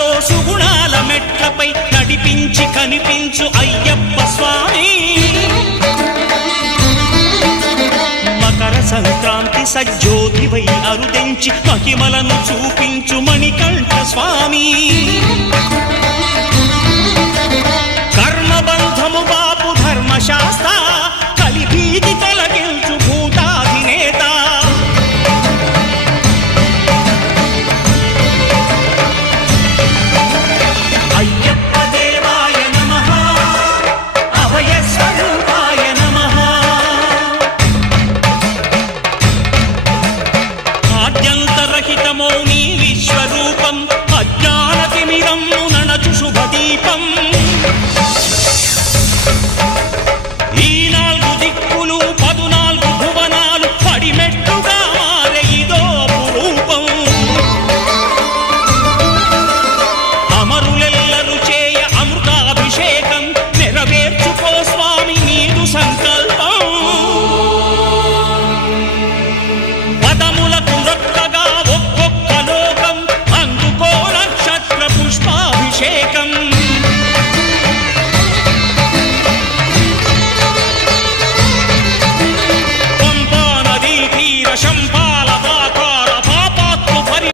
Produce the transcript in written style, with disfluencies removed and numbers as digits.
సుఖాలతో సుగుణాల మెట్లపై నడిపించి కనిపించు అయ్యప్ప స్వామి. మకర సంక్రాంతి సజ్జోతివై అరుదెంచి మహిమలను చూపించు మణికంఠ స్వామి. కర్మబంధము బాపు ధర్మశాస్త్ర కలిభీతి తొలగించు భూతాధినేత. అయ్యప్ప దేవాయ నమః, అభయ స్వరూపాయ నమః. ఆద్యంతరహితమో నీ విశ్వరూపం, అజ్ఞానతిమిరం నణచు శుభదీపం.